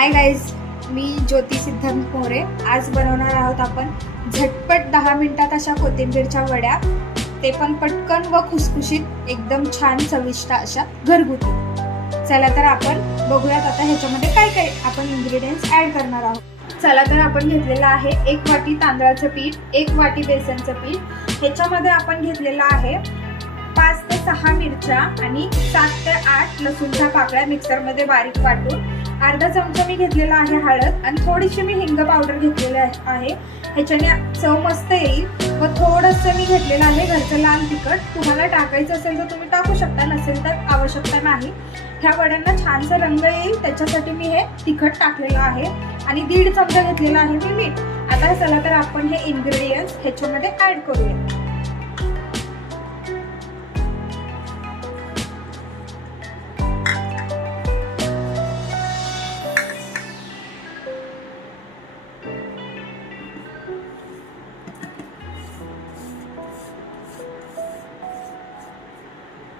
Hi guys, मी ज्योती सिद्धांत मोरे। आज बनवणार आहोत आपण झटपट 10 मिनिटात अशा कोथिंबीरच्या वड्या, ते पण पटकन व खुसखुशीत, एकदम छान चविष्ट अशा घरगुती। चला तर आपण बघूयात आता ह्याच्यामध्ये काय काय आपण इन्ग्रेडियंट्स ऍड करणार आहोत। चला तर आपण घेतलेला आहे 1 वाटी तांदळाचं पीठ, 1 वाटी बेसनचं पीठ। ह्याच्यामध्ये आपण घेतलेला आहे 5 ते 6 मिरच्या आणि 7 ते 8 लसूणच्या पाकळ्या मिक्सरमध्ये बारीक वाटून, अर्धा चमचा मी घेतलेला आहे हळद आणि थोडीशी मी हिंग पावडर घेतलेली आहे। ह्याच्याने चव मस्त येईल। व थोडंसं मी घेतलेलं आहे घरचं लाल तिखट। तुम्हाला टाकायचं असेल तर तुम्ही टाकू शकता, नसेल तर आवश्यकता नाही। ह्या वड्यांना छानसा रंग येईल त्याच्यासाठी मी हे तिखट टाकलेलं आहे आणि 1.5 चमचा घेतलेला आहे मी मीठ। आता चला तर आपण हे इन्ग्रेडियंट्स ह्याच्यामध्ये ऍड करूया।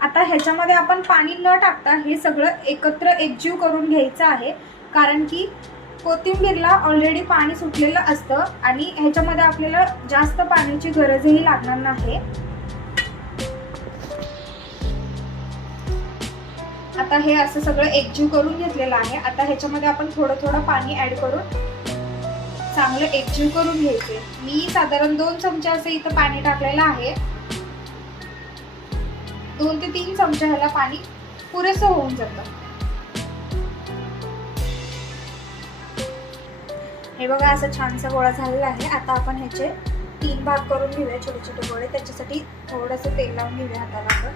आता ह्याच्यामध्ये आपण पाणी न टाकता हे सगळं एकत्र एकजीव करून घ्यायचं आहे, कारण की कोथिंबीरला ऑलरेडी पाणी सुटलेलं असतं आणि ह्याच्यामध्ये आपल्याला जास्त पाण्याची गरजही लागणार नाही। आता हे असं सगळं एकजीव करून घेतलेलं आहे। आता ह्याच्यामध्ये आपण थोडं थोडं पाणी ऍड करून चांगलं एकजीव करून घ्यायचे। मी साधारण 2 चमचे असं इथं पाणी टाकलेलं आहे। 2 ते 3 चमचे ह्याला पाणी पुरेसं होऊन जातं। हे बघा असं छानसा गोळा झालेला आहे। आता आपण ह्याचे 3 भाग करून घेऊया, छोटे छोटे गोळे। त्याच्यासाठी थोडंसं तेल लावून घेऊया हाताला आपण,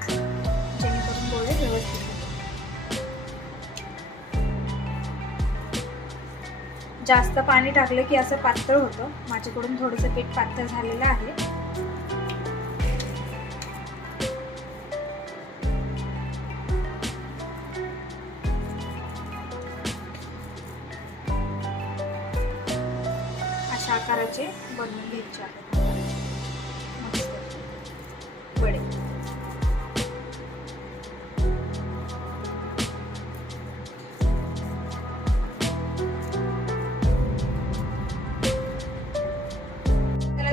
जेणेकरून गोळे व्यवस्थित होतील। जास्त पाणी टाकलं की असं पातळ होतं। माझ्याकडून थोडंसं पीठ पातळ झालेलं आहे। आकाराचे बनवून घ्यायचे आहेत वडे।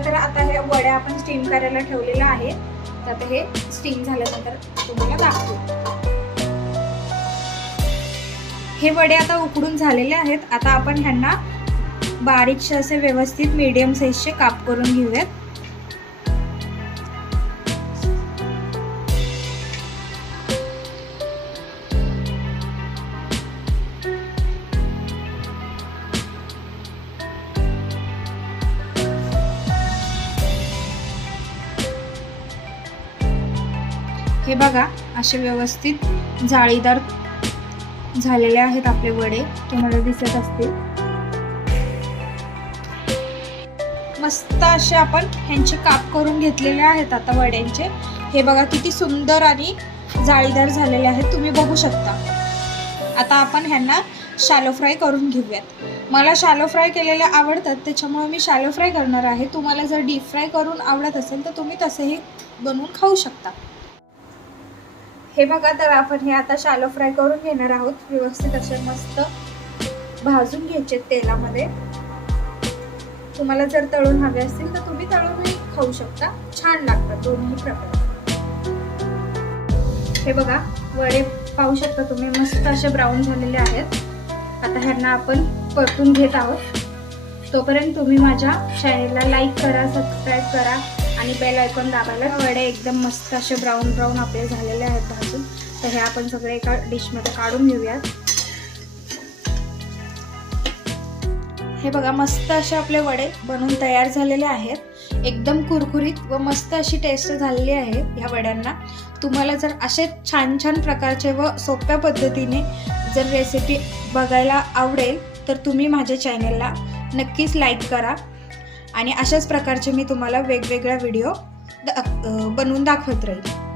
तर आता हे वड्या आपण स्टीम करायला ठेवलेला आहे। तर हे स्टीम झाल्यानंतर तुम्हाला दाखवू। हे वडे आता उकडून झालेले आहेत। आता आपण ह्यांना बारीकशे असे व्यवस्थित मीडियम साइजचे काप करून घेऊयात। हे बघा असे व्यवस्थित जाळीदार झालेले आहेत आपले वडे, तुम्हाला दिसत असतील। मस्त असे आपण ह्यांचे काप करून घेतलेले आहेत आता वड्यांचे। हे बघा किती सुंदर आणि जाळीदार झालेले आहेत, तुम्ही बघू शकता। आता आपण ह्यांना शॅलो फ्राय करून घेऊयात। मला शॅलो फ्राय केलेले आवडतात, त्याच्यामुळे मी शॅलो फ्राय करणार आहे। तुम्हाला जर डीप फ्राय करून आवडत असेल तर तुम्ही तसेही बनवून खाऊ शकता। हे बघा, तर आपण हे आता शॅलो फ्राय करून घेणार आहोत। व्यवस्थित असे मस्त भाजून घ्यायचे तेलामध्ये। तुम्हाला जर तळून हवे असतील तर तुम्ही तळूनही खाऊ शकता, छान लागतात दोन्ही प्रकार। हे बघा वडे पाहू शकता तुम्ही, मस्त असे ब्राऊन झालेले आहेत। आता ह्यांना आपण परतून घेत आहोत। तोपर्यंत तुम्ही माझ्या चॅनेलला लाईक करा, सबस्क्राईब करा आणि बेल आयकॉन दाबायला। वडे एकदम मस्त असे ब्राऊन ब्राऊन आपले झालेले आहेत भाजून। तर हे आपण सगळे एका डिशमध्ये काढून घेऊयात। हे बघा मस्त असे आपले वडे बनवून तयार झालेले आहेत। एकदम कुरकुरीत व मस्त अशी टेस्ट झालेली आहे ह्या वड्यांना। तुम्हाला जर असे छान छान प्रकारचे व सोप्या पद्धतीने जर रेसिपी बघायला आवडेल तर तुम्ही माझ्या चॅनेलला नक्कीच लाईक करा आणि अशाच प्रकारचे मी तुम्हाला वेगवेगळ्या व्हिडिओ बनवून दाखवत राहील।